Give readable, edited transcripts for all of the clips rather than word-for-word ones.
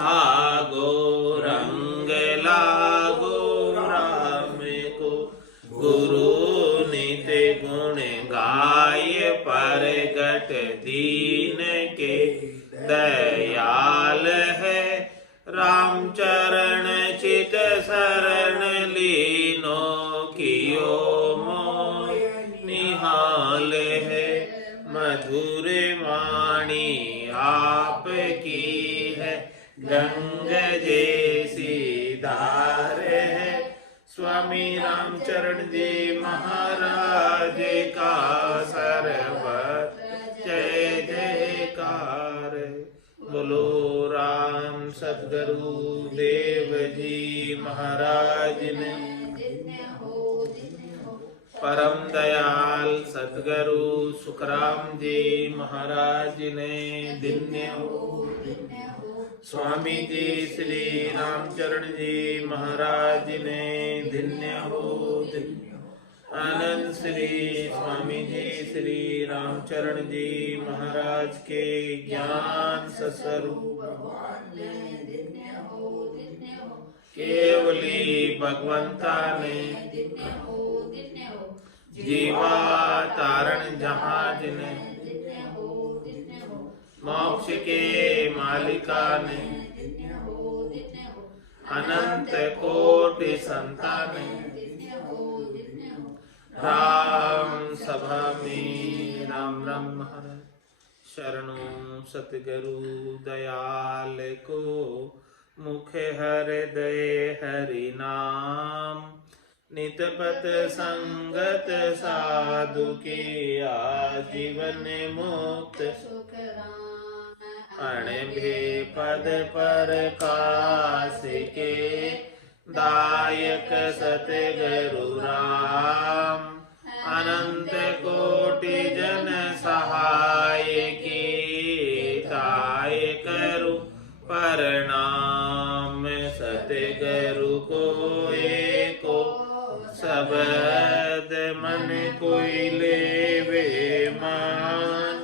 भागो रंग लागो राम को। गुरु नित गुण गाय परगट दीन के। दयाल है राम चरण चित शरण लीनो। कियो मोय निहाल है मधुर वाणी आपकी है। गंग जैसी धार है स्वामी रामचरण जी महाराज का। सर्वत जय जयकार। बोलो राम सद्गुरु देव जी महाराज ने। परम दयाल सद्गुरु सुखराम जी महाराज ने धन्य हो। स्वामी जी श्री रामचरण जी महाराज ने धन्य हो। आनंद श्री स्वामी जी श्री रामचरण जी महाराज के ज्ञान स्वरूप केवली भगवंता ने। जीवा तारण जहाज ने। मोक्ष के मालिका ने। अनंत कोटि संतान। राम सभा में राम राम महाराज। शरणों सतगुरु दयाल को। मुख हृदय हरि नाम। नितपत संगत साधु के आजीवन मुक्त। अणभे पद पर काश के दायक सतगुरु राम। अनंत कोटि जन सहाय की ताय करु प्रणाम। सतगुरु को एको शब्द मन कोई लेवे मान।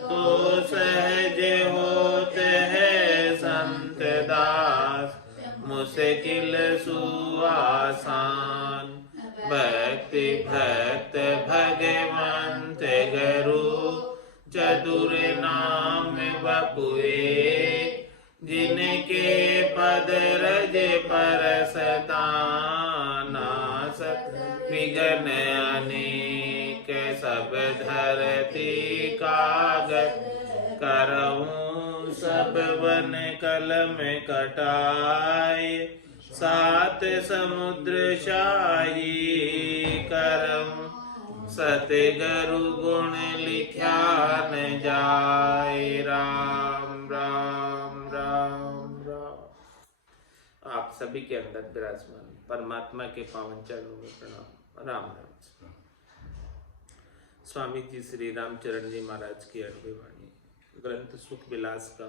तो सहज होत है संत दास मुश्किल सुआसान। भक्ति भक्त भगवंत गुरु चतुर नाम बपुए। जिनके पद रज परसता नासत विघ्न अनेक। सब धरती कागज करऊं सब वन कलम कटाए। सात समुद्र शाही करऊं सतगुरु गुण लिख्या न जाए। राम राम राम राम। आप सभी के अंदर विराजमान परमात्मा के पावन चरणों में प्रणाम। राम राम। स्वामी जी श्री रामचरण जी महाराज की अड़बी वाणी ग्रंथ सुख विलास का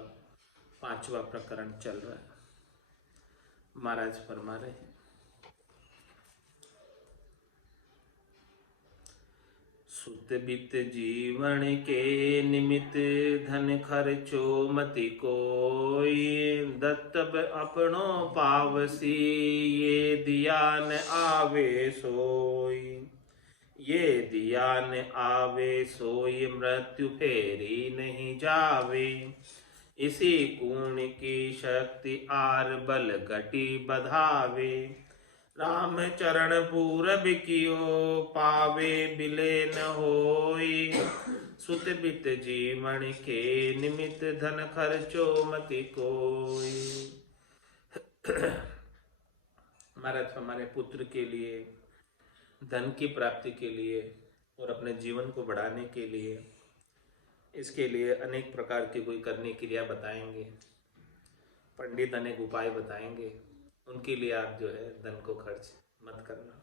5वां प्रकरण चल रहा है। महाराज फरमा रहे हैं, सुत बित जीवन के निमित्त धन खर्चो मति कोई। दत्तब अपनो पावसी ये दिया न आवे सोई। ये दिया न आवे सोई मृत्यु फेरी नहीं जावे। इसी गुण की शक्ति आर बल घटी बधावे। राम चरण पूरब कियो पावे बिले न होई। सुत बित जीवन के निमित्त धन खर्चो मति कोई। महाराज हमारे पुत्र के लिए धन की प्राप्ति के लिए और अपने जीवन को बढ़ाने के लिए इसके लिए अनेक प्रकार की कोई करने क्रिया बताएंगे। पंडित अनेक उपाय बताएंगे। उनके लिए आप जो है धन को खर्च मत करना।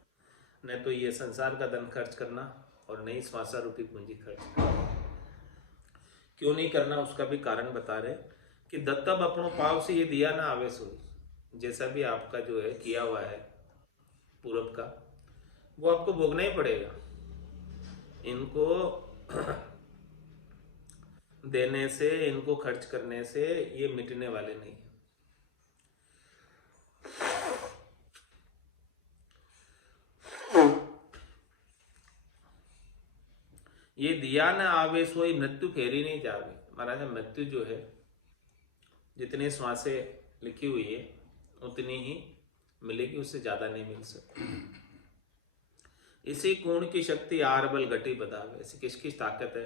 न तो ये संसार का धन खर्च करना और नहीं श्वासा रूपी पूंजी खर्च करना। क्यों नहीं करना उसका भी कारण बता रहे कि दत्तब अपनों पाव से ये दिया ना आवे सोई। जैसा भी आपका जो है किया हुआ है पूर्व का वो आपको भोगना ही पड़ेगा। इनको देने से इनको खर्च करने से ये मिटने वाले नहीं। ये दिया न आवे सोई मृत्यु फेरी नहीं जावे। महाराज मृत्यु जो है जितनी श्वासें लिखी हुई है उतनी ही मिलेगी, उससे ज्यादा नहीं मिल सकती। इसी गुण की शक्ति आरबल गति बतावे। ऐसी किसकी ताकत है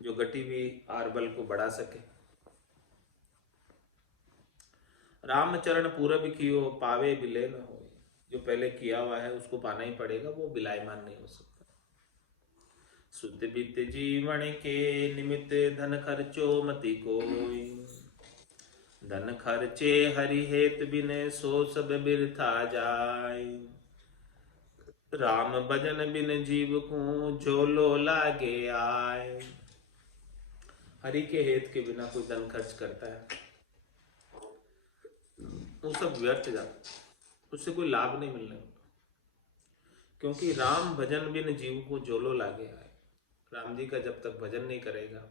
जो गति भी आरबल को बढ़ा सके। रामचरण पूरब कियो पावे बिले न हो। जो पहले किया हुआ है उसको पाना ही पड़ेगा, वो बिलायमान नहीं हो सकता। शुद्ध वित्त जीवन के निमित्त धन खर्चो मति कोई। धन खर्चे हरि हेत बिन सो सब बिरथा जाय। राम भजन बिन जीव को झोलो लागे आए। हरि के हेत के बिना कोई धन खर्च करता है वो सब व्यर्थ जाता, उससे कोई लाभ नहीं मिलने वाला। क्योंकि राम भजन बिन जीव को झोलो लागे आए। राम जी का जब तक भजन नहीं करेगा,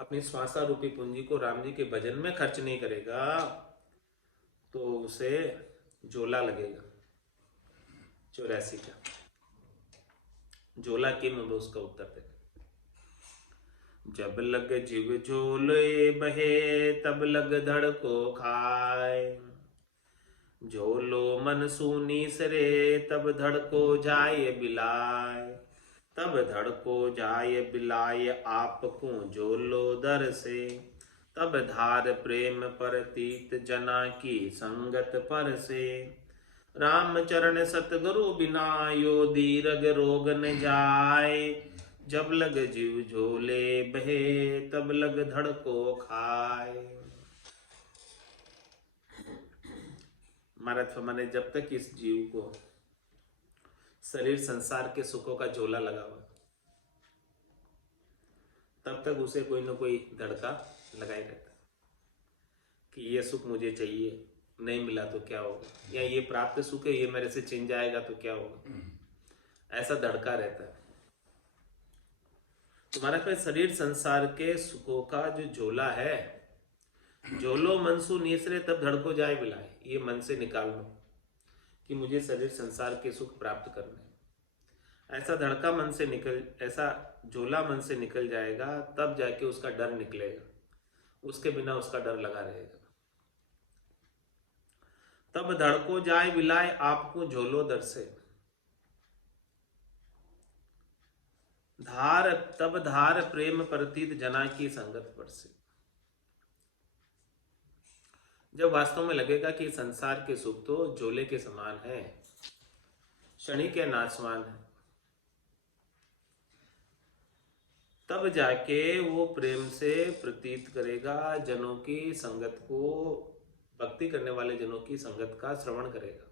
अपनी श्वासा रूपी पूंजी को राम जी के भजन में खर्च नहीं करेगा, तो उसे झोला लगेगा। 84 का झोला किम, उसका उत्तर दे। जब लग जीव झोले बहे तब लग धड़ को खाए। झोलो मन सूनी सरे तब धड़ को जाए बिलाय। तब धड़ को जाए बिलाय आपको झोलो दर से। तब धार प्रेम परतीत जना की संगत पर से। राम चरण सतगुरु बिना यो दीरग रोग न जाए। जब लग जीव झोले बहे तब लग धड़ को खाए। महाराज फरमाने जब तक इस जीव को शरीर संसार के सुखों का झोला लगा हुआ तब तक उसे कोई ना कोई धड़का लगाए रहता कि ये सुख मुझे चाहिए, नहीं मिला तो क्या होगा, या ये प्राप्त सुख है ये मेरे से छिन जाएगा तो क्या होगा, ऐसा धड़का रहता है। तुम्हारे पास शरीर संसार के सुखों का जो झोला है, झोलो मनसू नीसरे तब धड़को जाए बिलाए, ये मन से निकाल लो कि मुझे शरीर संसार के सुख प्राप्त करने। ऐसा धड़का मन से निकल, ऐसा झोला मन से निकल जाएगा तब जाके उसका डर निकलेगा, उसके बिना उसका डर लगा रहेगा। तब धड़को जाए बिलाए आपको झोलो दर से। धार तब धार प्रेम प्रतीत जना की संगत पर से। जब वास्तव में लगेगा कि संसार के सुख तो झोले के समान है, क्षणिक के नाशवान है, तब जाके वो प्रेम से प्रतीत करेगा जनों की संगत को, भक्ति करने वाले जनों की संगत का श्रवण करेगा।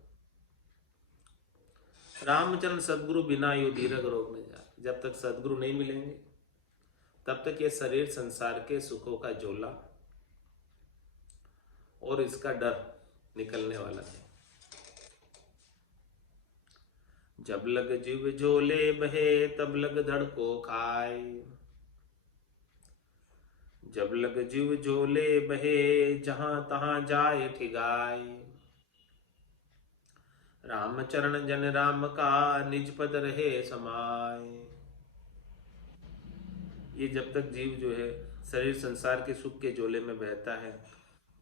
रामचंद्र सदगुरु बिना यो दीर्घ रोग नहीं जा। जब तक सदगुरु नहीं मिलेंगे तब तक ये शरीर संसार के सुखों का झोला और इसका डर निकलने वाला है। जब लग जीव झोले बहे तब लग धड़ को खाए। जब लग जीव झोले बहे जहां तहां जाए ठिगाए। राम चरण जन राम का निज पद रहे समाए। ये जब तक जीव जो है शरीर संसार के सुख के झोले में बहता है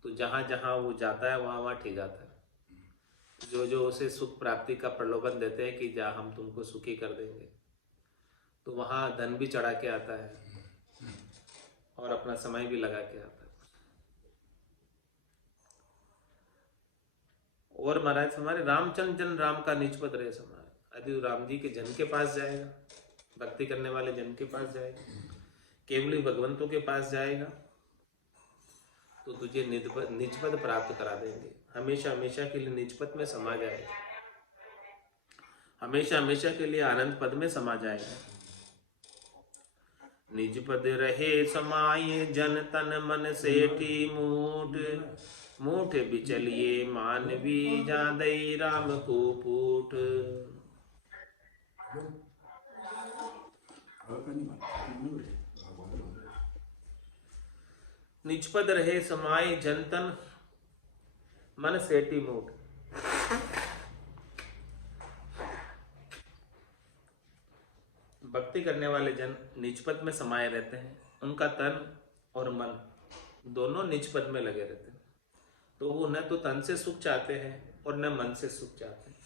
तो जहां जहां वो जाता है वहां वहां ठिगाता है। जो जो उसे सुख प्राप्ति का प्रलोभन देते हैं कि जा हम तुमको सुखी कर देंगे, तो वहां धन भी चढ़ा के आता है और अपना समय भी लगा के आता है। और महाराज हमारे रामचंद्र जन राम का निज पद रहे समाए। यदि राम जी के जन के पास जाएगा, भक्ति करने वाले जन के पास जाएगा, केवली भगवंतों के पास जाएगा, तो तुझे निज पद प्राप्त करा देंगे। हमेशा हमेशा के लिए निज पद में समा जाएगा, हमेशा हमेशा के लिए आनंद पद में समा जाएगा। निज पद रहे समाये जन तन मन सेठी मूठ। मूठ बिचलिए मानवी जादई राम को पूठ। निज पद रहे समाये जन तन मन सेठी मूठ। भक्ति करने वाले जन निजपद में समाये रहते हैं। उनका तन और मन दोनों निजपद में लगे रहते हैं। तो वो न तो तन से सुख चाहते हैं और न मन से सुख चाहते हैं।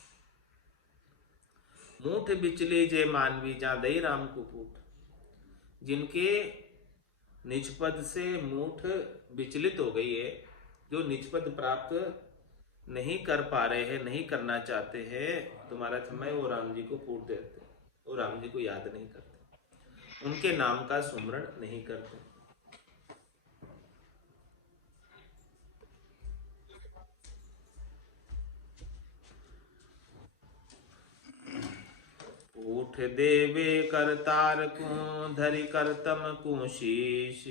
मूठ बिचली जे मानवी जा दई राम को पूठ। जिनके निजपद से मूठ विचलित हो गई है, जो निजपद प्राप्त नहीं कर पा रहे हैं, नहीं करना चाहते हैं, तुम्हारा समय वो राम जी को पूछ देते, वो राम जी को याद नहीं करते, उनके नाम का सुमरण नहीं करते। उठ देवे करतार को धरि करतम को शीश।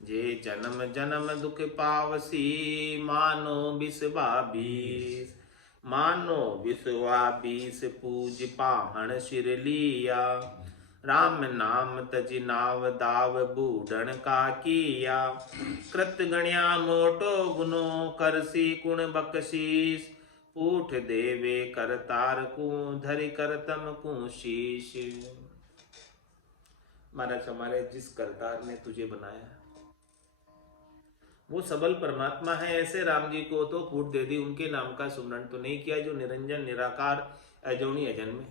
जे जन्म जन्म दुख पावसी मानो बिसवा बीस। मानो बिसवा बीस पूज पाहण सिर लिया। राम नाम तज नाव दाव बूढ़न का किया। कृत गण्या मोटो गुनो करसी कुण बकशीस। पूठ देवे करतार को धरि करतम को शीश। महाराज हमारे जिस करतार ने तुझे बनाया वो सबल परमात्मा है, ऐसे राम जी को तो फूट दे दी, उनके नाम का सुमरण तो नहीं किया जो निरंजन निराकार अजौनी अजन्मे।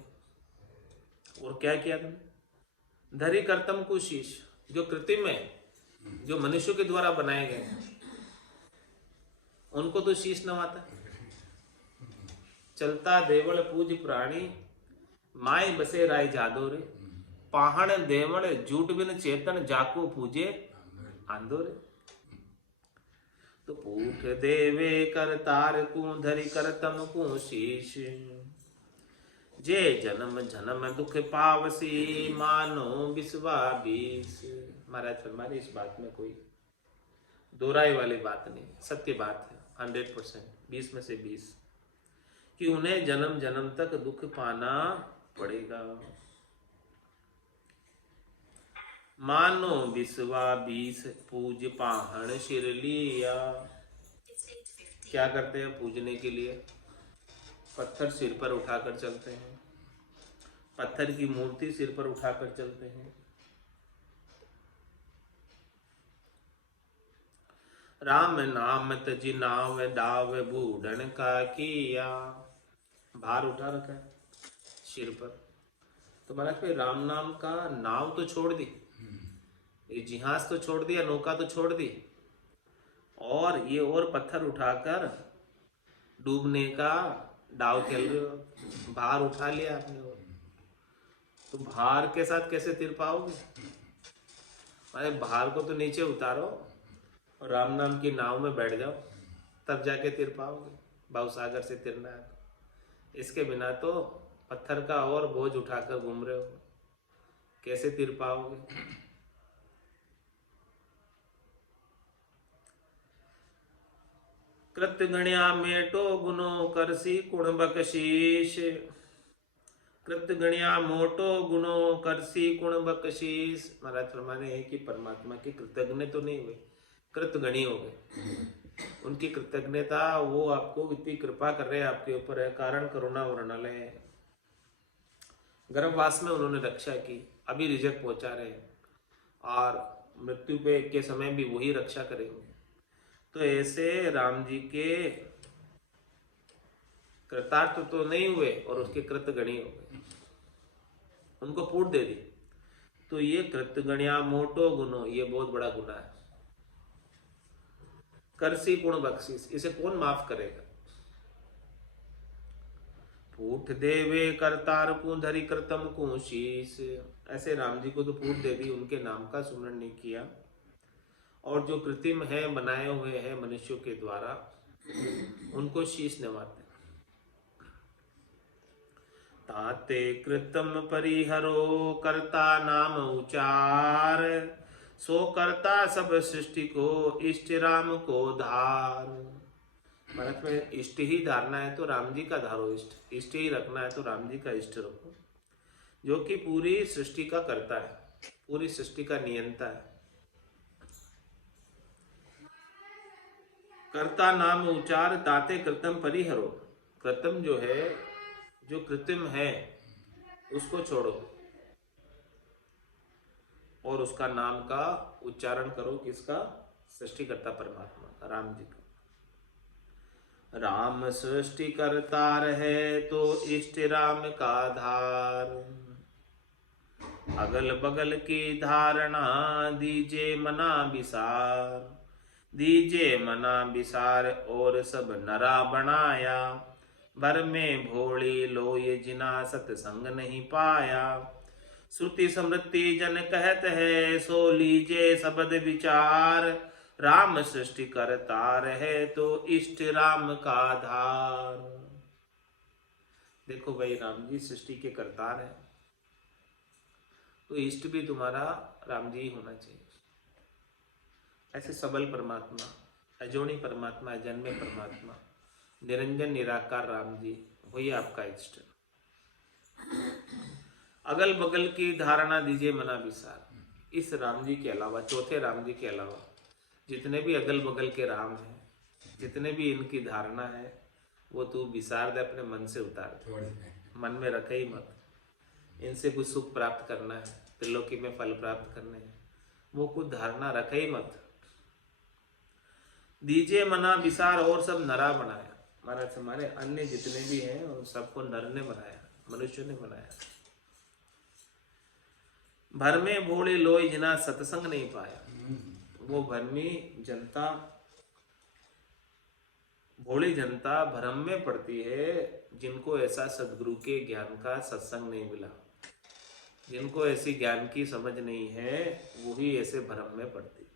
और क्या किया तुमने? धरि करतम को शीश, जो कृत्रिम है, जो मनुष्यों के द्वारा बनाए गए उनको तो शीश नवाता। चलता देवल पूज प्राणी माय बसे राय जादो रे। पाहण देवल जूट बिन चेतन जाको पूजे आंदो रे। तो पूठ देवे करतार को धरि करतम को शीश। जे जन्म जन्म दुख पावसी मानो बिसवा बीस। महाराज फरमाए इस बात में कोई दो राय वाली बात नहीं, सत्य बात है 100%, 20 में से 20, कि उन्हें जन्म जन्म तक दुख पाना पड़ेगा। मानो बिसवा बीस पूज पाहण सिर लिया। क्या करते हैं पूजने के लिए? पत्थर सिर पर उठाकर चलते हैं, पत्थर की मूर्ति सिर पर उठाकर चलते हैं। राम नाम तज नाव दाव बूढ़न का किया। भार उठा रखा है सिर पर। तो महाराज भाई राम नाम का नाव तो छोड़ दी, ये जिहाज तो छोड़ दिया, नौका तो छोड़ दी, और ये और पत्थर उठाकर डूबने का दाव खेल रहे हो। भार उठा लिया आपने, और तो भार के साथ कैसे तिर पाओगे? अरे भार को तो नीचे उतारो और राम नाम की नाव में बैठ जाओ, तब जाके तिर पाओगे। भाव सागर से तिरना है, इसके बिना तो पत्थर का और बोझ उठाकर घूम रहे हो, कैसे तिर पाओगे? कृत गण्या मेटो गुनो करसी कुण बकशीश। कृत गण्या मोटो गुनो करसी कुण बकशीश। महाराज फरमाने हैं कि परमात्मा के कृतज्ञ तो नहीं हुए, कृतगणी हो गए। उनकी कृतज्ञता, वो आपको इतनी कृपा कर रहे हैं, आपके ऊपर है, कारण करुणा वर्णालय है। गर्भवास में उन्होंने रक्षा की, अभी रिजल्ट पहुंचा रहे हैं, और मृत्यु पे के समय भी वही रक्षा करेंगे। तो ऐसे राम जी के कृतार्थ तो नहीं हुए और उसके कृतगणी हो गए, उनको फूट दे दी। तो ये कृतगण्या मोटो गुनो, ये बहुत बड़ा गुना है। करसी गुण बख्शिश, इसे कौन माफ करेगा? फूट देवे करतार को धरि करतम को शीश। ऐसे राम जी को तो फूट दे दी, उनके नाम का सुमरण नहीं किया, और जो कृत्रिम है, बनाए हुए हैं मनुष्यों के द्वारा, उनको शीश नवाते। ताते कृतम परिहरो करता नाम उचार। सो करता सब सृष्टि को इष्ट राम को धार। भारत में इष्ट ही धारना है तो राम जी का धारो, इष्ट इष्ट ही रखना है तो राम जी का इष्ट रखो, जो कि पूरी सृष्टि का करता है, पूरी सृष्टि का नियंता है। कर्ता नाम उचार ताते कृतम परिहरो। कृतम जो है, जो कृत्रिम है, उसको छोड़ो और उसका नाम का उच्चारण करो। किसका? सृष्टिकर्ता परमात्मा का, राम जी का। राम सृष्टि करतार है तो इष्ट राम का धार। अगल बगल की धारणा दीजे मना विसार। दीजे मना विसार और सब नरा बनाया। भर में भोली लोय जिना सतसंग नहीं पाया। श्रुति समृद्धि जन कहत है सो लीजे शब्द विचार। राम सृष्टि करतार है तो इष्ट राम का धार। देखो भाई, राम जी सृष्टि के करतार है तो इष्ट भी तुम्हारा राम जी ही होना चाहिए। ऐसे सबल परमात्मा, अजोनी परमात्मा, अजन्मे परमात्मा, निरंजन निराकार राम जी, वही आपका इष्ट। अगल बगल की धारणा दीजिए मना विसार। इस राम जी के अलावा, चौथे राम जी के अलावा जितने भी अगल बगल के राम हैं, जितने भी इनकी धारणा है, वो तू विसार दे, अपने मन से उतार दे, मन में रखे ही मत। इनसे कुछ सुख प्राप्त करना है, त्रिलोकी में फल प्राप्त करने हैं, वो कुछ धारणा रखे ही मत। दीजिए मना विसार और सब नरा बनाया। महाराज हमारे अन्य जितने भी हैं उन सबको नर ने बनाया, मनुष्य ने बनाया। भर में भोले लोई जिना सत्संग नहीं पाया। वो भरमी जनता, भोली जनता भ्रम में पड़ती है जिनको ऐसा सदगुरु के ज्ञान का सत्संग नहीं मिला। जिनको ऐसी ज्ञान की समझ नहीं है, वही ऐसे भ्रम में पड़ती।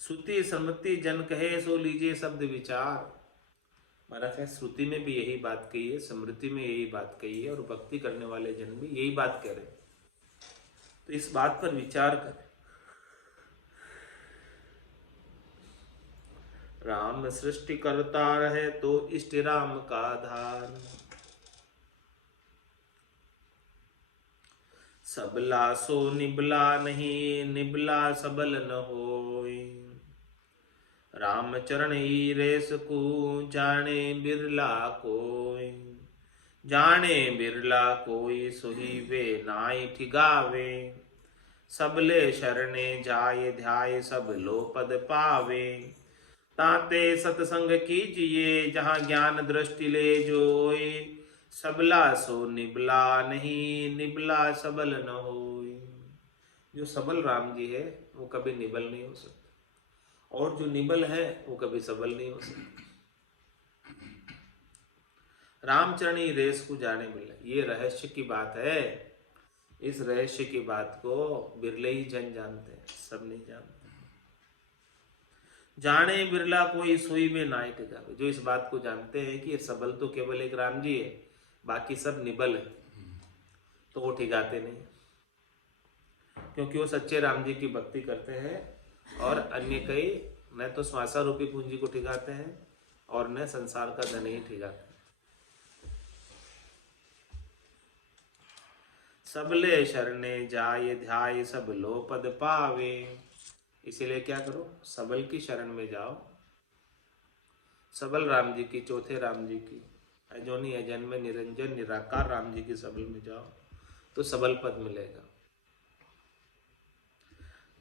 श्रुति सम्मति जन कहे सो लीजिए शब्द विचार। महाराज है, श्रुति में भी यही बात कही है, स्मृति में यही बात कही है, और भक्ति करने वाले जन भी यही बात कह रहे हैं। तो इस बात पर विचार करें। राम सृष्टि करता रहे तो इष्ट राम का धार। सबला सो निबला नहीं, निबला सबल न होय। राम चरण ही रेस को जाने बिरला कोई। जाने बिरला कोई सोही वे नाई ठिगावे। सबले शरणे जाय ध्याय सब लो पद पावे। ताते सत्संग कीजिए जहाँ ज्ञान दृष्टि ले जोय। सबला सो निबला नहीं, निबला सबल न होय। जो सबल राम जी है वो कभी निबल नहीं हो सकता, और जो निबल है वो कभी सबल नहीं हो सकता। रामचरणी रेस को जाने मिले, ये रहस्य की बात है। इस रहस्य की बात को बिरले ही जन जानते हैं, सब नहीं जानते। जाने बिरला कोई सोई में नाई टिकावे। जो इस बात को जानते हैं कि ये सबल तो केवल एक राम जी है, बाकी सब निबल है, तो वो ठिकाते नहीं, क्योंकि वो सच्चे राम जी की भक्ति करते हैं। और अन्य कई न तो श्वासा रूपी पूंजी को ठिकाते हैं और न संसार का धन ही ठिकाते हैं। सबले शरणे जाय ध्याय सब लो पद पावे। इसीलिए क्या करो, सबल की शरण में जाओ। सबल राम जी की, चौथे राम जी की, अजोनी अजन्मे निरंजन निराकार राम जी की सबल में जाओ तो सबल पद मिलेगा।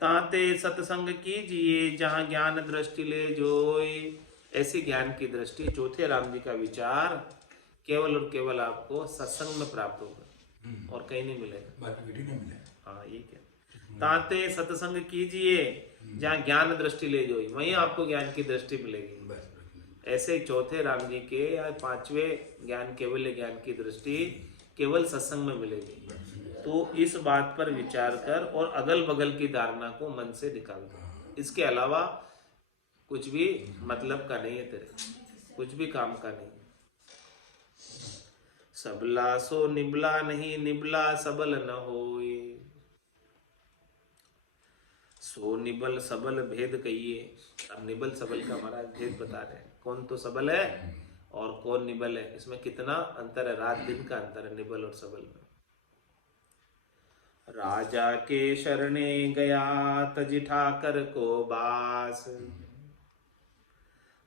ताते सत्संग कीजिए जहाँ ज्ञान दृष्टि ले जोय। ऐसी ज्ञान की दृष्टि, चौथे राम जी का विचार केवल और केवल आपको सत्संग में प्राप्त होगा और कहीं नहीं मिलेगा। हाँ, ये क्या, ताते सत्संग कीजिए जहाँ ज्ञान दृष्टि ले जोई, वहीं आपको ज्ञान की दृष्टि मिलेगी। ऐसे चौथे राम जी के या पांचवें ज्ञान, केवल ज्ञान की दृष्टि केवल सत्संग में मिलेगी। तो इस बात पर विचार कर और अगल बगल की धारणा को मन से निकाल दो। इसके अलावा कुछ भी मतलब का नहीं है, तेरे कुछ भी काम का नहीं। सबला सो निबला नहीं, निबला सबल न होए। सो निबल सबल भेद कहिए। अब निबल सबल का हमारा भेद बता रहे हैं, कौन तो सबल है और कौन निबल है। इसमें कितना अंतर है, रात दिन का अंतर है निबल और सबल में। राजा के शरणे गया तज ठाकर को बास।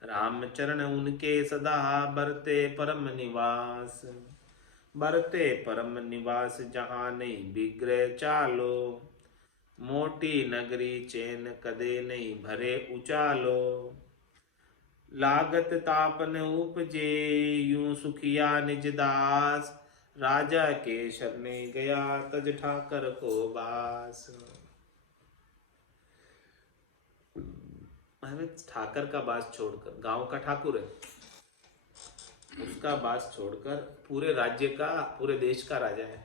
रामचरण उनके सदा बरते परम निवास। बरते परम निवास जहाँ नहीं विग्रह चालो। मोटी नगरी चैन कदे नहीं भरे उचालो। लागत तापन उपजे यूं सुखिया निज दास। राजा के शरणे गया तज ठाकर को बास। ठाकर का बास छोड़कर, गांव का ठाकुर है, उसका बास छोड़कर पूरे राज्य का, पूरे देश का राजा है,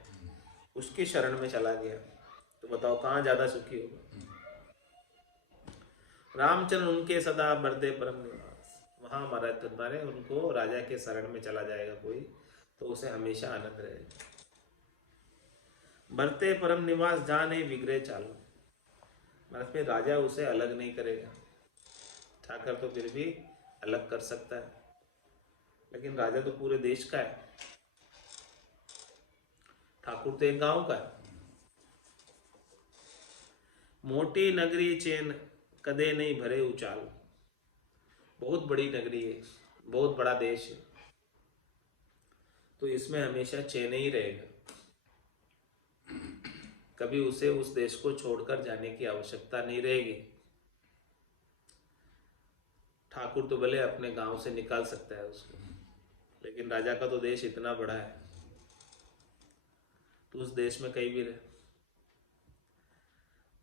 उसके शरण में चला गया तो बताओ कहाँ ज्यादा सुखी होगा। रामचंद्र उनके सदा बरते परम निवास। वहां मारे उनको राजा के शरण में चला जाएगा कोई तो उसे हमेशा आनंद रहेगा। बरते परम निवास जाने विग्रह चालो, मतलब में राजा उसे अलग नहीं करेगा। ठाकर तो फिर भी अलग कर सकता है, लेकिन राजा तो पूरे देश का है, ठाकुर तो एक गांव का है। मोटी नगरी चैन कदे नहीं भरे उचाल। बहुत बड़ी नगरी है, बहुत बड़ा देश है, तो इसमें हमेशा चैन ही रहेगा, कभी उसे उस देश को छोड़कर जाने की आवश्यकता नहीं रहेगी। ठाकुर तो भले अपने गांव से निकाल सकता है उसको, लेकिन राजा का तो देश इतना बड़ा है तो उस देश में कहीं भी रहे।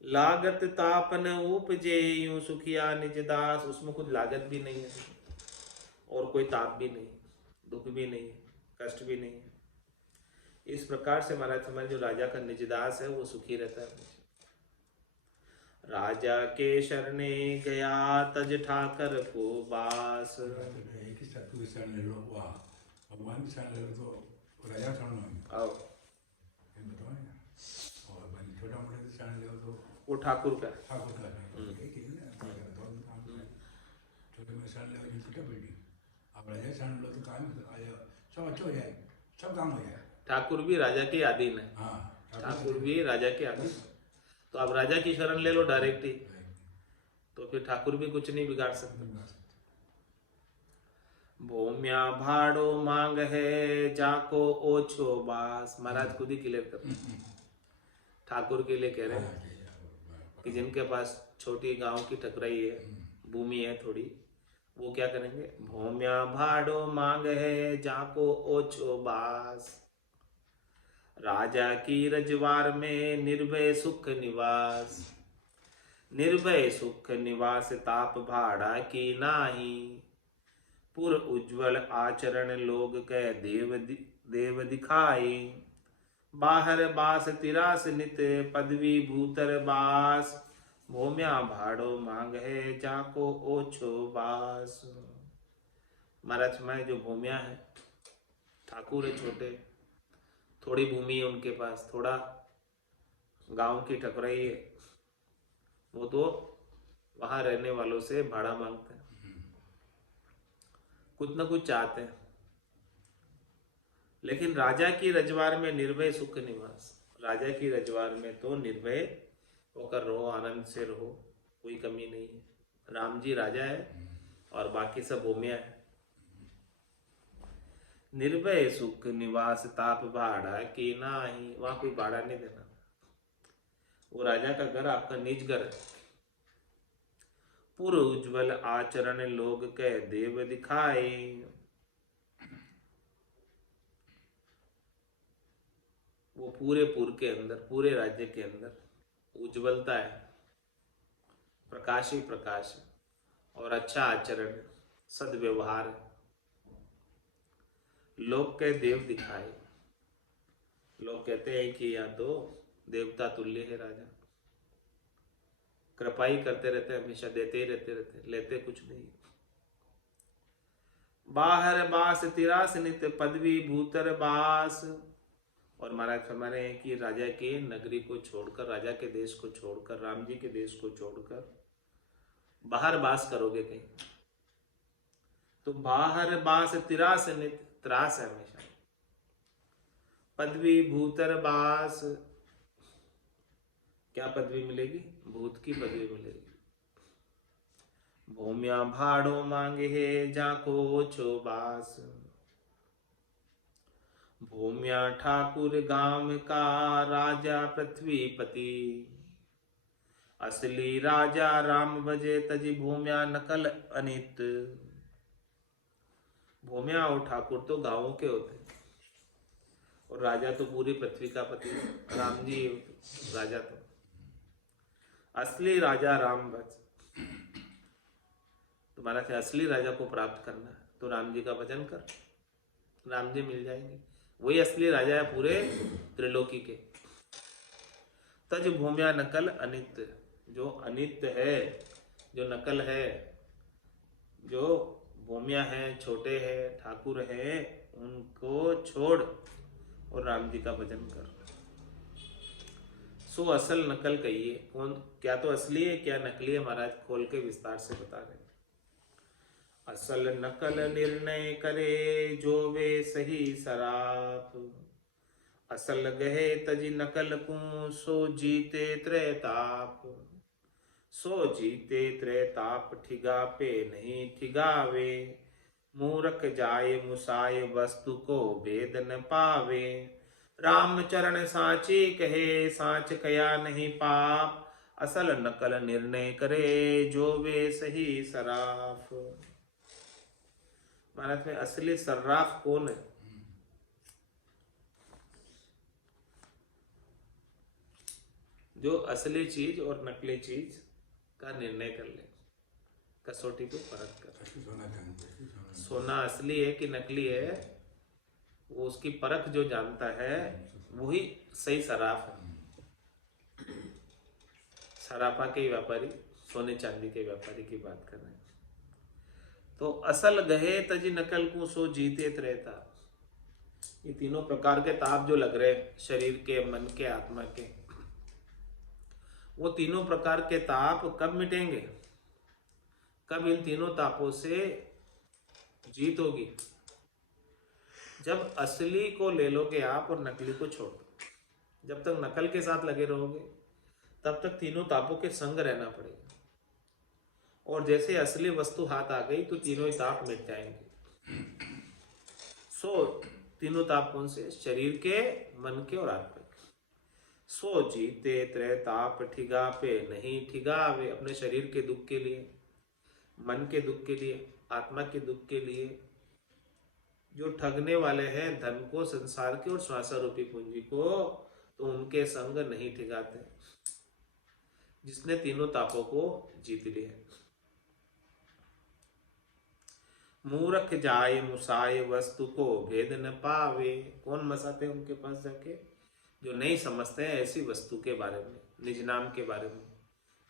लागत तापन उपजे यूं सुखिया निज दास। उसमें कुछ लागत भी नहीं है और कोई ताप भी नहीं, दुख भी नहीं है, कष्ट भी नहीं है। इस प्रकार से महाराज हमारे जो राजा का निज दास है वो सुखी रहता है। राजा के शरणे गया तज ठाकर को बास। एक ही सत्पुरुष शरण ले लो, वाह, भगवान की शरण ले लो तो राजा शरण लो। आओ ये बताओ ना, और छोटा मोटा से शरण ले लो तो वो ठाकुर का ठाकुर का है। एक ही ना, छोटे में शरण ले लो तो छोटा बिल्डिंग, अब राजा शरण लो तो काम सब अच्छा हो जाए, सब काम हो जाए। ठाकुर भी राजा के अधीन है। हाँ, ठाकुर भी राजा के अधीन, तो आप राजा की शरण ले लो डायरेक्ट ही, तो फिर ठाकुर भी कुछ नहीं बिगाड़ सकते। भूम्या भाड़ो मांग है जाको ओछो बास। महाराज खुद ही क्लियर कर, ठाकुर के लिए कह रहे हैं कि जिनके पास छोटी गांव की ठकराई है, भूमि है थोड़ी, वो क्या करेंगे। भूम्या भाड़ो मांग है जाको ओछो बास। राजा की रजवार में निर्भय सुख निवास। निर्भय सुख निवास ताप भाड़ा की नाही। पुर उज्ज्वल आचरण लोग कह देव दिखाई। बाहर बास तिरास नित पदवी भूतर बास। भूम्या भाड़ो मांग है जाको ओछो बास। महाराज मैं जो भूम्या है, ठाकुर है छोटे, थोड़ी भूमि है उनके पास, थोड़ा गांव की ठकराई है, वो तो वहां रहने वालों से भाड़ा मांगते हैं, कुछ ना कुछ चाहते हैं। लेकिन राजा की रजवार में निर्भय सुख निवास। राजा की रजवार में तो निर्भय होकर रहो, आनंद से रहो, कोई कमी नहीं है। राम जी राजा है और बाकी सब भूमिया है। निर्भय सुख निवास ताप भाड़ा की नाही। वहां कोई भाड़ा नहीं देना, वो राजा का घर आपका निज घर है। पुर उज्ज्वल आचरण लोग कह देव दिखाए। वो पूरे पुर के अंदर, पूरे राज्य के अंदर उज्ज्वलता है, प्रकाश ही प्रकाश है, और अच्छा आचरण, सदव्यवहार, लोग के देव दिखाए। लोग कहते हैं कि यह तो देवता तुल्य है राजा, कृपा ही करते रहते, हमेशा देते ही रहते, लेते कुछ नहीं। बाहर बास तिरास नित पदवी भूतर बास। और महाराज फरमा रहे हैं कि राजा के नगरी को छोड़कर, राजा के देश को छोड़कर, राम जी के देश को छोड़कर बाहर बास करोगे कहीं, तो बाहर बास तिरास नित, त्रास है हमेशा। पदवी भूतर बास, क्या पदवी मिलेगी? भूत की पदवी मिलेगी। भूमिया भाड़ो मांगे है जाको छो बास। भूमिया ठाकुर गाम का राजा पृथ्वीपति। असली राजा राम बजे तजी भूमिया नकल अनित। भूमिया और ठाकुर तो गांवों के होते हैं और राजा तो पूरी पृथ्वी का पति है। राम जी राजा तो असली राजा राम भज। तुम्हारा क्या असली राजा को प्राप्त करना है तो राम जी का भजन कर, राम जी मिल जाएंगे। वही असली राजा है पूरे त्रिलोकी के। तज भूमिया नकल अनित्य, जो अनित्य है, जो नकल है, जो भूमिया है, छोटे है, ठाकुर है, उनको छोड़ और राम जी का भजन कर। सो असल नकल कहिए, कौन क्या तो असली है क्या नकली है, महाराज खोल के विस्तार से बता रहे। असल नकल निर्णय करे जो वे सही सराप। असल गहे तजी नकल कू सो जीते त्रैताप। सो जीते त्रैताप ठिगा पे नहीं ठिगावे। मूरख जाए मुसाए वस्तु को भेद न पावे। राम चरण साची कहे साच कया नहीं पाप। असल नकल निर्णय करे जो वे सही सराफ। भारत में असली सर्राफ कौन है? जो असली चीज और नकली चीज का निर्णय कर ले, कसौटी को परख कर। सोना असली है कि नकली है, वो उसकी परख जो जानता है वही सही सराफ है। सराफा के व्यापारी, सोने चांदी के व्यापारी की बात कर रहे हैं। तो असल गहे तजी नकल को सो जीते रहता। ये तीनों प्रकार के ताप जो लग रहे हैं शरीर के, मन के, आत्मा के, वो तीनों प्रकार के ताप कब मिटेंगे? कब इन तीनों तापों से जीत होगी? जब असली को ले लोगे आप और नकली को छोड़ दो। जब तक नकल के साथ लगे रहोगे तब तक तीनों तापों के संग रहना पड़ेगा। और जैसे असली वस्तु हाथ आ गई तो तीनों ही ताप मिट जाएंगे। सो तीनों ताप कौन से? शरीर के, मन के और आत्मा के। सो जीते त्रय ताप ठिगा पे नहीं ठिगावे। अपने शरीर के दुख के लिए, मन के दुख के लिए, आत्मा के दुख के लिए जो ठगने वाले हैं धन को, संसार के और श्वासा रूपी पूंजी को, तो उनके संग नहीं ठिगाते। जिसने तीनों तापों को जीत लिया। मूर्ख जाए मुसाए वस्तु को भेद न पावे। कौन मसाते हैं उनके पास जाके? जो नहीं समझते हैं ऐसी वस्तु के बारे में, निज नाम के बारे में,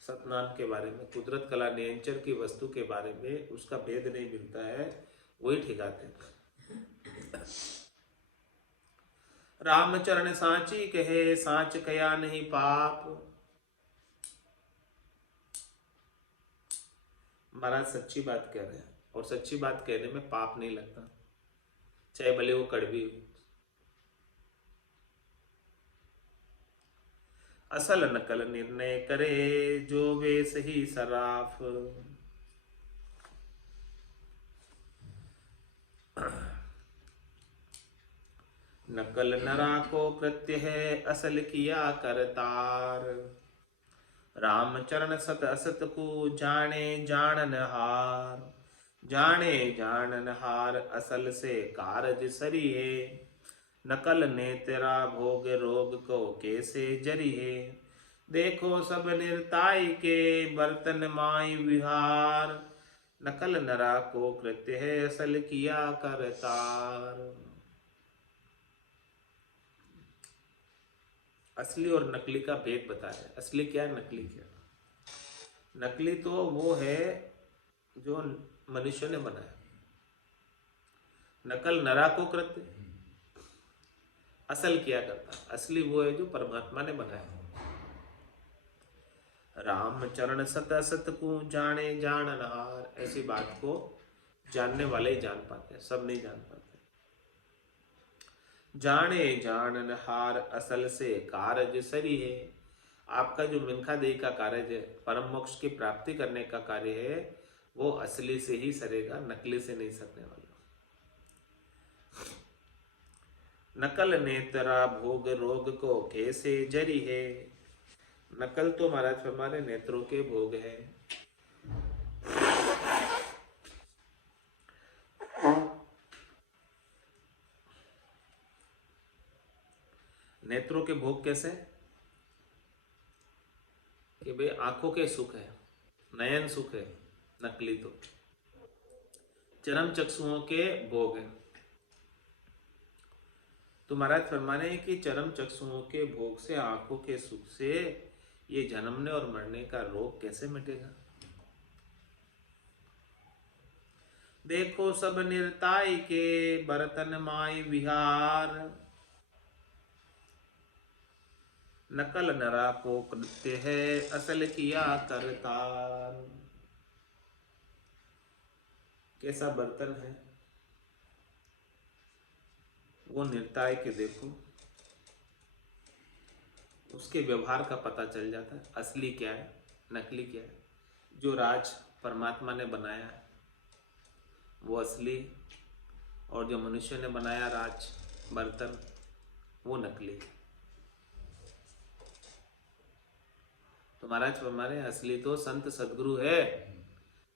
सतनाम के बारे में, कुदरत कला नियंचर की वस्तु के बारे में उसका भेद नहीं मिलता है, वही ठिकाते हैं। रामचरण साची कहे साच कया नहीं पाप। महाराज सच्ची बात कह रहे हैं और सच्ची बात कहने में पाप नहीं लगता, चाहे भले वो कड़वी हो। असल नकल निर्णय करे जो वे सही सराफ। नकल नरा को कृत्य है असल किया करतार। राम चरण सत असत को जाने जानन हार। जाने जानन हार असल से कारज सरिये। नकल ने तेरा भोग रोग को कैसे जरिए। देखो सब निर्ताय के बर्तन माई विहार। नकल नरा को कृत्य है असल किया करतार। असली और नकली का भेद बताया। असली क्या है, नकली क्या? नकली तो वो है जो मनुष्य ने बनाया। नकल नरा को कृत्य, असल किया करता। असली वो है जो परमात्मा ने बनाया। राम चरण सत असत को जाने जाननहार। ऐसी बात को जानने वाले ही जान पाते हैं, सब नहीं जान पाते। जाने जाननहार असल से कारज सरी है। आपका जो मिनखा देही का कार्य है, परम मोक्ष की प्राप्ति करने का कार्य है, वो असली से ही सरेगा, नकली से नहीं सरने वाला। नकल नेत्रा भोग रोग को कैसे जरी है। नकल तो महाराज हमारे नेत्रों के भोग है। नेत्रों के भोग कैसे कि भाई आंखों के सुख है, नयन सुख है नकली तो। चरम चक्षुओं के भोग है। तो महाराज फरमाने हैं कि चरम चक्षुओं के भोग से, आंखों के सुख से ये जन्मने और मरने का रोग कैसे मिटेगा। देखो सब निरताई के बर्तन माई विहार, नकल नरा को कृत्य है असल किया करतार। कैसा बर्तन है वो निरताई के देखो, उसके व्यवहार का पता चल जाता है असली क्या है नकली क्या है। जो राज परमात्मा ने बनाया है वो असली, और जो मनुष्य ने बनाया राज बर्तन वो नकली। तो महाराज हमारे असली तो संत सदगुरु है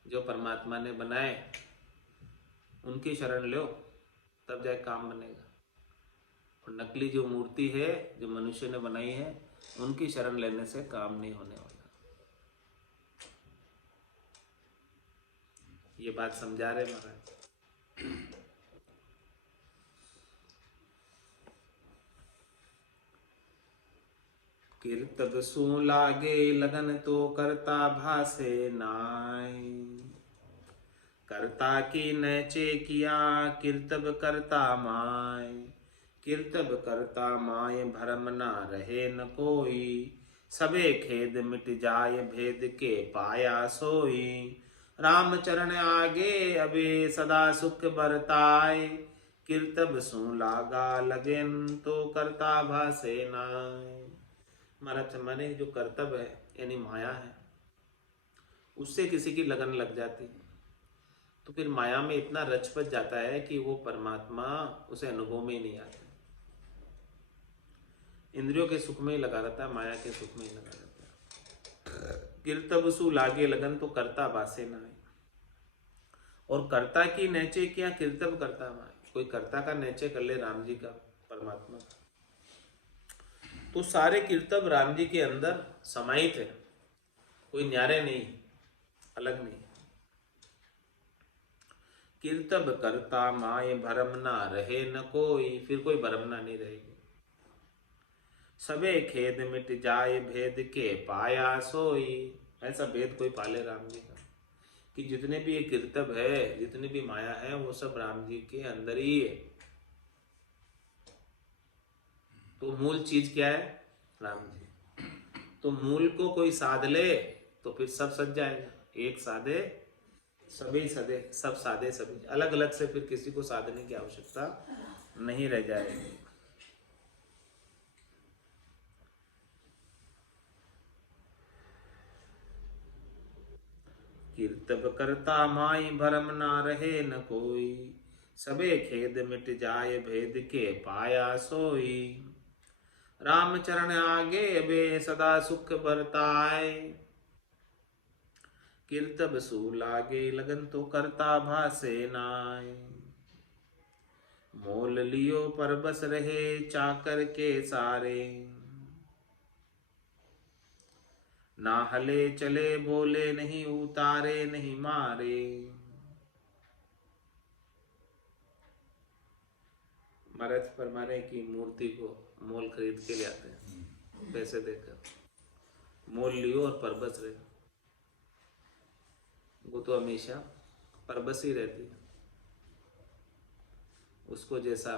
जो परमात्मा ने बनाए, उनकी शरण लो तब जाए काम बनेगा। और नकली जो मूर्ति है जो मनुष्य ने बनाई है उनकी शरण लेने से काम नहीं होने वाला। ये बात समझा रहे महाराज। कीर्तब सु लागे लगन तो करता भासे नाय, करता की नैचे किया कीर्तब करता माय। कीर्तब करता माय भरम ना रहे न कोई, सबे खेद मिट जाय भेद के पाया सोई। राम चरण आगे अबे सदा सुख बरताय, कीर्तब सु लागा लगन तो करता भासे नाय। महाराज माने जो कर्तव्य है यानी माया है उससे किसी की लगन लग जाती है तो फिर माया में इतना रच पच जाता है कि वो परमात्मा उसे अनुभव में ही नहीं आता। इंद्रियों के सुख में ही लगा रहता है, माया के सुख में ही लगा रहता है। कीर्तब सु लागे लगन तो करता बासे ना है। और कर्ता की नैचे क्या कीर्तब करता माए, कोई कर्ता का नैचे कर ले राम जी का परमात्मा का, तो सारे कीर्तब राम जी के अंदर समाहित है, कोई न्यारे नहीं अलग नहीं। कीर्तब करता माय भरम ना रहे न कोई, फिर कोई भरमना नहीं रहेगी। सबे खेद मिट जाए भेद के पाया सोई, ऐसा भेद कोई पाले राम जी का कि जितने भी ये कीर्तब है जितनी भी माया है वो सब राम जी के अंदर ही है। तो मूल चीज क्या है राम जी। तो मूल को कोई साध ले तो फिर सब सज जाएगा। एक साधे सभी सदे, सब साधे सभी, अलग अलग से फिर किसी को साधने की आवश्यकता नहीं रह जाएगी। कीर्तब करता माई भरम ना रहे न कोई, सबे खेद मिट जाए भेद के पाया सोई। राम चरण आगे बे सदा सुख बरताए, कीर्तब सु लागे लगन तो करता भासे नाय। मोल लियो पर बस रहे चाकर के सारे, ना हले चले बोले नहीं उतारे नहीं मारे। महाराज फरमाने की मूर्ति को मोल खरीद के ले आते हैं पैसे देकर, मोल लियो और परबस रहे, वो तो हमेशा परबस ही रहती है, उसको जैसा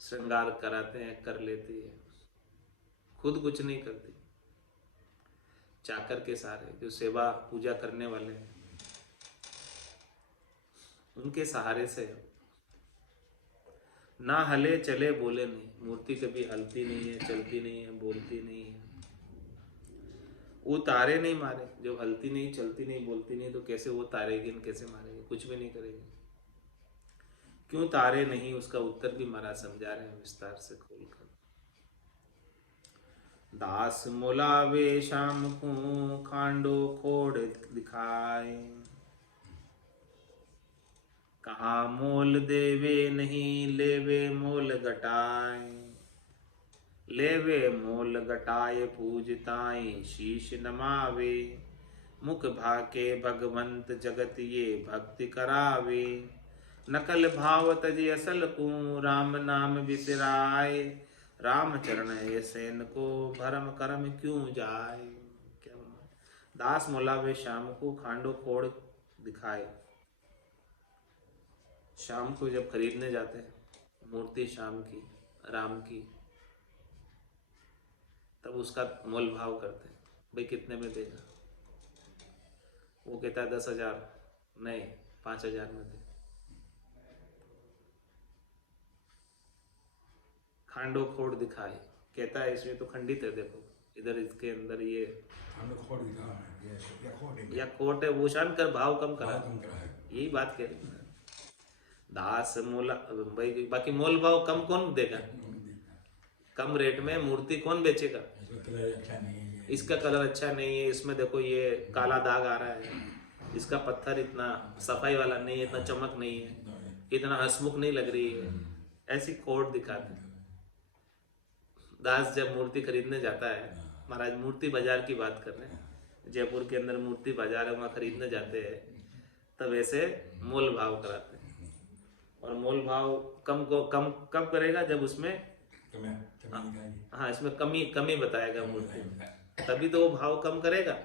श्रृंगार कराते हैं कर लेती है, खुद कुछ नहीं करती। चाकर के सारे जो सेवा पूजा करने वाले हैं उनके सहारे से, ना हले चले बोले नहीं, मूर्ति कभी हलती नहीं है, चलती नहीं है, बोलती नहीं है। वो तारे नहीं मारे, जब हलती नहीं, चलती नहीं, बोलती नहीं, तो कैसे वो तारेगी, कैसे मारेगी, कुछ भी नहीं करेगी। क्यों तारे नहीं, उसका उत्तर भी महाराज समझा रहे हैं विस्तार से खोलकर। दास मोलावे शाम को खांडो खोड़ दिखाए, कहाँ मोल देवे नहीं लेवे मोल घटाए, लेवे मोल घटाए पूजताई शीश नमावे, मुख भाके भगवंत जगत ये भक्ति करावे, नकल भाव तज असल को राम नाम बिसराए, राम चरण ऐसेन को भरम करम क्यों जाए। क्या दास मोलावे शाम को खांडो खोड़ दिखाए। शाम को जब खरीदने जाते हैं मूर्ति शाम की, राम की, तब उसका मोल भाव करते हैं, भाई कितने में देगा। वो कहता है 10,000, नहीं 5,000 में दे। खांडो खोड़ दिखाए, कहता है इसमें तो खंडित है, देखो इधर इसके अंदर ये खोड़ दिखा है, या खोड़ है, या खोट है, वो शान कर भाव कम करा, भाव कम करा है। यही बात कह रही है। दास मोला भाई, बाकी मोल भाव कम कौन देगा, कम रेट में मूर्ति कौन बेचेगा। इसका कलर अच्छा नहीं है, इसका कलर अच्छा नहीं है, इसमें देखो ये काला दाग आ रहा है, इसका पत्थर इतना सफाई वाला नहीं है, इतना चमक नहीं है, इतना हंसमुख नहीं लग रही है, ऐसी खोट दिखाते हैं। दास जब मूर्ति खरीदने जाता है, महाराज मूर्ति बाजार की बात कर रहे हैं, जयपुर के अंदर मूर्ति बाजार है, वहाँ खरीदने जाते हैं, तब ऐसे मोल भाव कराते हैं। और मोल भाव कम को कम कब करेगा, जब उसमें हाँ इसमें कमी कमी बताएगा मूर्ति, तभी तो वो भाव कम करेगा।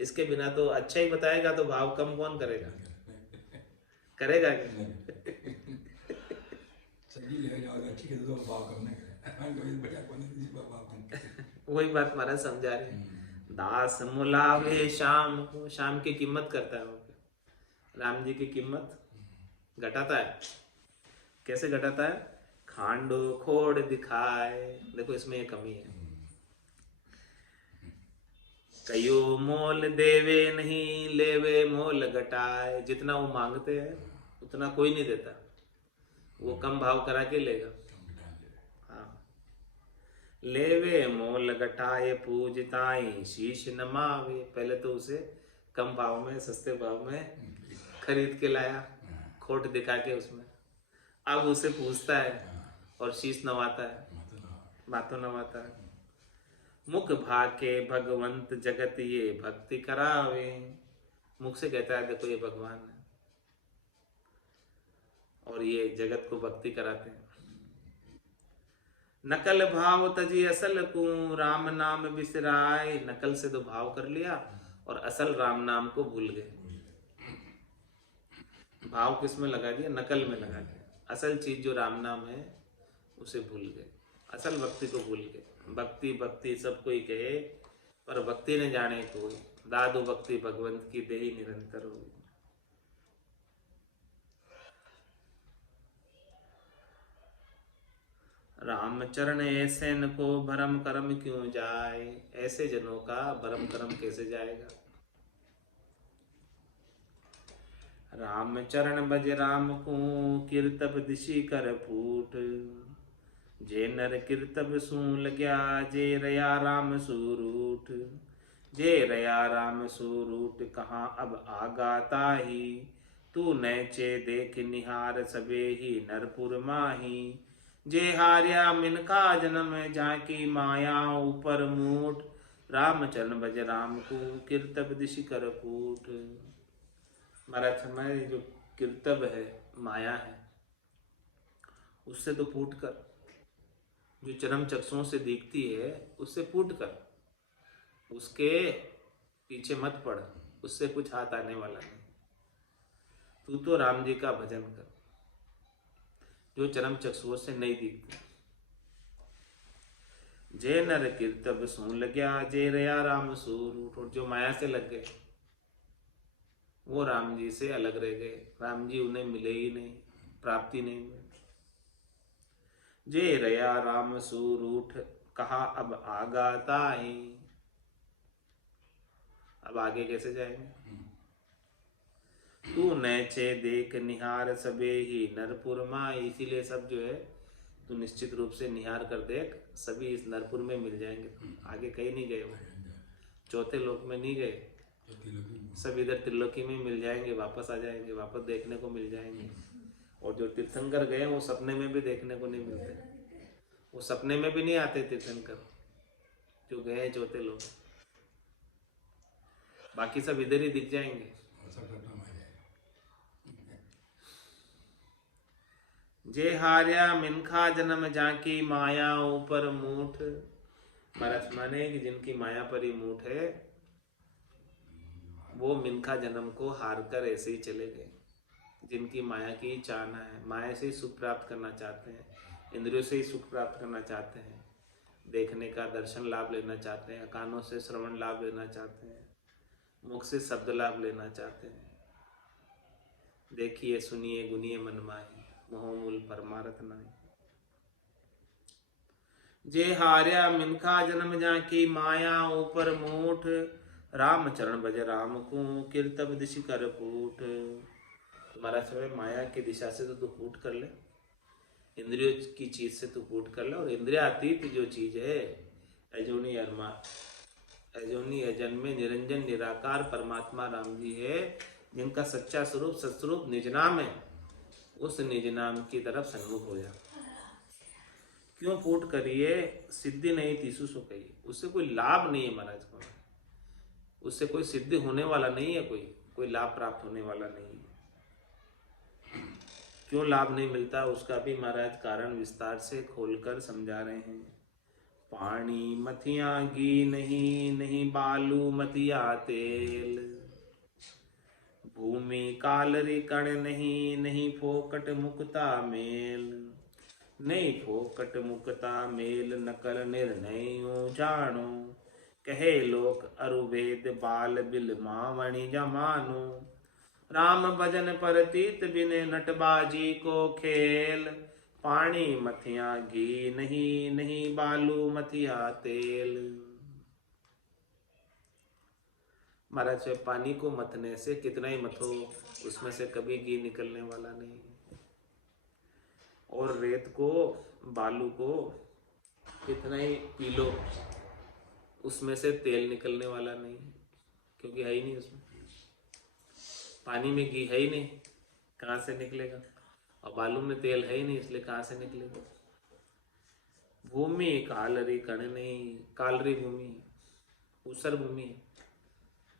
इसके बिना तो अच्छा ही बताएगा, तो भाव कम कौन करेगा, करेगा वही बात महाराज समझा रहे हैं। दास मुलावे शाम को, शाम की कीमत करता है वो, राम जी की कीमत घटाता है। कैसे घटाता है, खांडो खोड़ दिखाए, देखो इसमें ये कमी है। कयो मोल देवे नहीं लेवे मोल घटाए, जितना वो मांगते हैं उतना कोई नहीं देता, वो कम भाव करा के लेगा। हाँ, लेवे मोल घटाए पूजताई शीश नमावे, पहले तो उसे कम भाव में, सस्ते भाव में खरीद के लाया, खोट दिखा के उसमें, अब उसे पूछता है और शीश नवाता है, बातों नवाता है। मुख भाके भगवंत जगत ये भक्ति करावे, मुख से कहता है देखो ये भगवान है और ये जगत को भक्ति कराते हैं। नकल भाव तजी असल को राम नाम बिसराए, नकल से तो भाव कर लिया और असल राम नाम को भूल गए। भाव किस में लगा दिया, नकल में लगा दिया, असल चीज जो राम नाम है उसे भूल गए, असल भक्ति को भूल गए। भक्ति भक्ति सब कोई कहे, पर भक्ति न जाने कोई, दादू भक्ति भगवंत की देही निरंतर हो। रामचरण ऐसे न को भरम करम क्यों जाए, ऐसे जनों का भरम करम कैसे जाएगा। रामचरण बज राम को कीर्तब दिशि कर फूट, जे नर कीर्तब सूल गया जे रया राम सूरूठ, जे रया राम सूरूठ कहाँ अब आगाता ही, तू नैचे देख निहार सबे ही नरपुर माही, जे हार्या मिनका जन्म जाकी माया ऊपर मूठ, रामचरण बज राम को कीर्तब दिशि कर फूट। महाराज हमारे जो कीर्तब है, माया है, उससे तो फूट कर, जो चरम चक्षुओं से दिखती है उससे फूट कर, उसके पीछे मत पड़, उससे कुछ हाथ आने वाला नहीं। तू तो राम जी का भजन कर जो चरम चक्षुओं से नहीं दिखती। जे नर कीर्तब सुन लग गया जे रया राम सूरूठ, और जो माया से लग गए वो राम जी से अलग रह गए, राम जी उन्हें मिले ही नहीं, प्राप्ति नहीं मिली। जे रया राम सूरूठ कहा अब आगाता ही, अब आगे कैसे जाएंगे? तू नैचे देख निहार सबे ही नरपुर माँ, इसीलिए सब जो है तू निश्चित रूप से निहार कर देख, सभी इस नरपुर में मिल जाएंगे। आगे कहीं नहीं गए, वो चौथे लोक में नहीं गए, सब इधर त्रिलोकी में मिल जाएंगे, वापस आ जाएंगे, वापस देखने को मिल जाएंगे। और जो तीर्थंकर गए वो सपने में भी देखने को नहीं मिलते, वो सपने में भी नहीं आते तीर्थंकर जो गए हैं चौथे लोग, बाकी सब इधर ही दिख जाएंगे। जे हार्या मिनखा जन्म जाकी माया ऊपर मूठ, महाराज माने कि जिनकी माया पर ही मूठ है वो मिनखा जन्म को हार कर ऐसे ही चले गए। जिनकी माया की चाहना है, माया से ही सुख प्राप्त करना चाहते हैं, इंद्रियों से ही सुख प्राप्त करना चाहते हैं, देखने का दर्शन लाभ लेना चाहते हैं, कानों से श्रवण लाभ लेना चाहते हैं, मुख से शब्द लाभ लेना चाहते हैं, देखिए सुनिए गुनिए मन माही, मोह मूल परमारथ नाई। जे हार्या मिनखा जन्म जाकी माया ऊपर मूठ, राम चरण भज राम को कीर्तव दिशि कर फूट। तुम्हारा समय माया की दिशा से तो तू फूट कर ले, इंद्रियों की चीज से तू फूट कर ले, और इंद्रिया अतीत जो चीज है अजोनी अरमा, अजोनी अजन्मे निरंजन निराकार परमात्मा राम जी है, जिनका सच्चा स्वरूप सत्स्वरूप निज नाम है, उस निज नाम की तरफ सन्मुख हो जा। क्यों फूट करिए? सिद्धि नहीं तीसु सो कही, उससे कोई लाभ नहीं है महाराज को, उससे कोई सिद्धि होने वाला नहीं है, कोई लाभ प्राप्त होने वाला नहीं है। क्यों लाभ नहीं मिलता उसका भी महाराज कारण विस्तार से खोलकर समझा रहे हैं। पानी मथिया घी नहीं, नहीं बालू मथिया तेल, भूमि कालरी कण नहीं, नहीं फोकट मुक्ता मेल, नहीं फोकट मुक्ता मेल नकल निर्णय जानो, कहे लोक अरुवेद बाल बिल मावणी जमानो, राम भजन परतीत बिने नटबाजी को खेल, पानी मथिया घी नहीं, नहीं बालू मथिया तेल। महाराज से पानी को मथने से कितना ही मथो उसमें से कभी घी निकलने वाला नहीं, और रेत को बालू को कितना ही पी लो उसमें से तेल निकलने वाला नहीं, क्योंकि है ही नहीं उसमें, पानी में घी है ही नहीं, कहाँ से निकलेगा, और बालू में तेल है ही नहीं, इसलिए कहाँ से निकलेगा। भूमि कालरी कण नहीं, कालरी भूमि ऊसर भूमि है,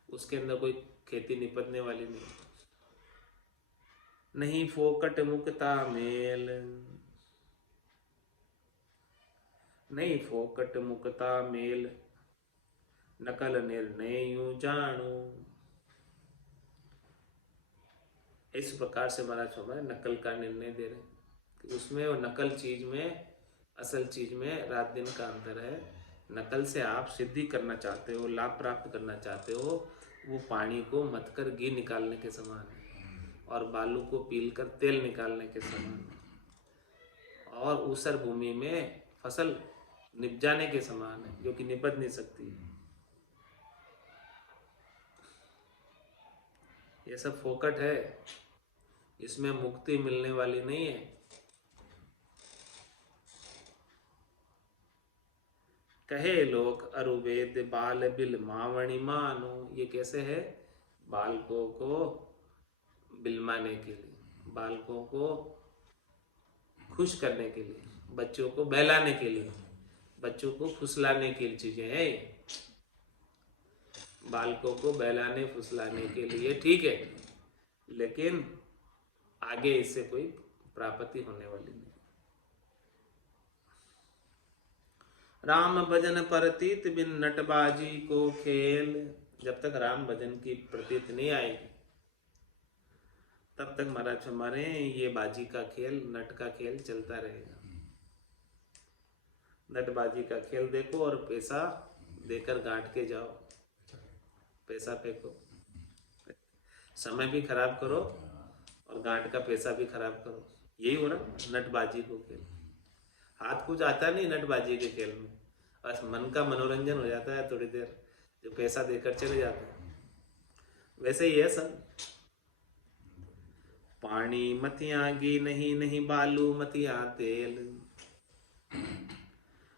उसके अंदर कोई खेती निपटने वाली नहीं, नहीं फोकट मुक्ता मेल, नहीं फोकट मुक्ता मेल नकल निर्णय यूं जानो। इस प्रकार से महाराज हमारे नकल का निर्णय दे रहे कि उसमें और नकल चीज में असल चीज में रात दिन का अंतर है। नकल से आप सिद्धि करना चाहते हो, लाभ प्राप्त करना चाहते हो, वो पानी को मथ कर घी निकालने के समान है, और बालू को पील कर तेल निकालने के समान है, और ऊसर भूमि में फसल निप जाने के समान है, जो कि निपट नहीं सकती। ये सब फोकट है, इसमें मुक्ति मिलने वाली नहीं है। कहे लोग अरुवेद बाल बिल मावणी मानो, ये कैसे है? बालकों को बिलमाने के लिए, बालकों को खुश करने के लिए, बच्चों को बहलाने के लिए, बच्चों को फुसलाने की चीजें हैं। बालकों को बहलाने फुसलाने के लिए ठीक है, लेकिन आगे इससे कोई प्राप्ति होने वाली नहीं। राम भजन प्रतीत बिन नटबाजी को खेल, जब तक राम भजन की प्रतीत नहीं आएगी तब तक महाराज हमारे ये बाजी का खेल, नट का खेल चलता रहेगा। नटबाजी का खेल देखो और पैसा देकर गांठ के जाओ, पैसा फेंको, समय भी खराब करो और गांठ का पैसा भी खराब करो, यही हो रहा नटबाजी को खेल। हाथ कुछ आता नहीं नटबाजी के खेल में, बस मन का मनोरंजन हो जाता है थोड़ी देर, जो पैसा देकर चले जाते हैं। वैसे ही है सब। पानी मतिया गी नहीं नहीं बालू मतिया तेल,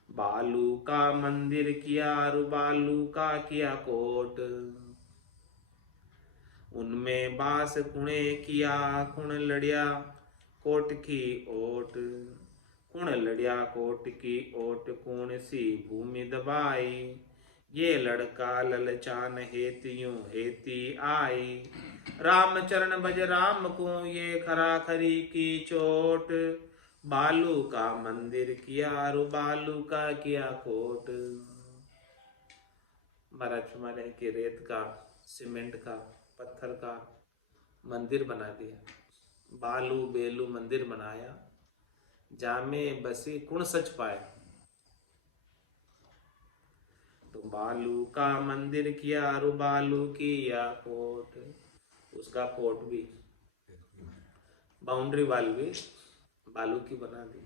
बालू का मंदिर किया और बालू का किया कोट, उनमें बास कुणे किया कुण लड़िया कोट की ओट, कुण लड़िया कोट की ओट कुण सी भूमि दबाई, ये लड़का ललचान हेतियों हेती आई, राम चरण भज राम को ये खरा खरी की चोट, बालू का मंदिर किया रू बालू का किया कोट। महाराज हमारे के रेत का सीमेंट का पत्थर का मंदिर बना दिया, बालू बेलू मंदिर बनाया, जामे बसी कुण सच पाए, तो बालू का मंदिर किया रू बालू की या कोट, उसका कोट भी बाउंड्री वाल भी बालू की बना दी,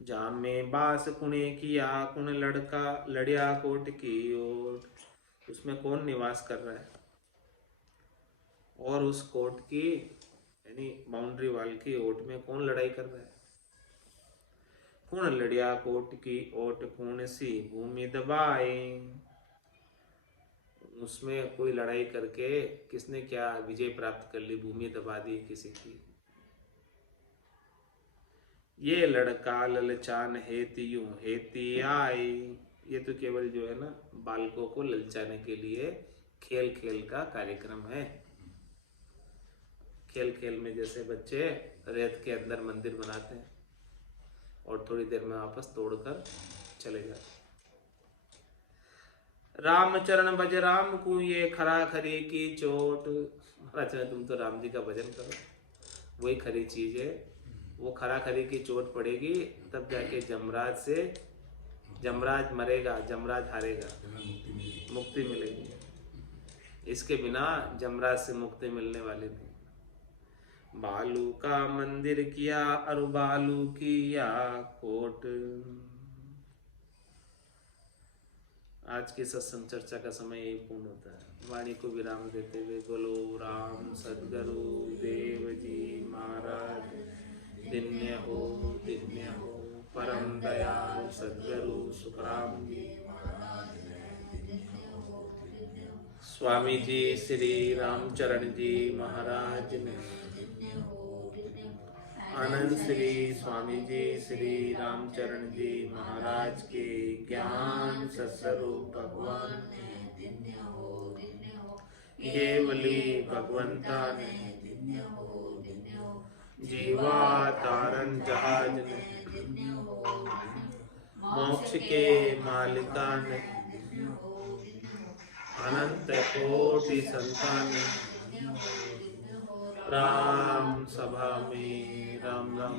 जामे बास कुणे किया कुण लड़का लड़िया कोट की ओट, उसमें कौन निवास कर रहा है, और उस कोट की यानी बाउंड्री वाल की ओट में कौन लड़ाई कर रहा है, कुण लड़िया कोट की ओट कुण सी भूमि दबाए, उसमें कोई लड़ाई करके किसने क्या विजय प्राप्त कर ली, भूमि दबा दी किसी की। ये लड़का ललचान हेती यूं हेती आई, ये तो केवल जो है ना बालकों को ललचाने के लिए खेल खेल का कार्यक्रम है। खेल खेल में जैसे बच्चे रेत के अंदर मंदिर बनाते हैं और थोड़ी देर में वापस तोड़कर चले जाते। राम चरण भज राम को ये खरा खरी की चोट, महाराज तुम तो राम जी का भजन करो, वही खरी चीज है, वो खरा खरी की चोट पड़ेगी तब जाके जमराज से, जमराज मरेगा, जमराज हारेगा, मुक्ति मिलेगी, इसके बिना जमराज से मुक्ति मिलने वाली नहीं। बालू का मंदिर किया और बालू किया कोट। आज की सत्संग चर्चा का समय यही पूर्ण होता है। वाणी को विराम देते हुए बोलो राम सद्गुरु देव जी महाराज दिन्य हो परम दयाल सद्गुरु सुखराम जी स्वामी जी श्री रामचरण जी महाराज ने, आनंद श्री स्वामी जी श्री रामचरण जी महाराज के ज्ञान सत्स्वरूप भगवान केवली भगवंता ने, जीवा तारन जहाज ने, मोक्ष के मालिका ने, अनंत कोटि संतान, राम सभा में राम राम।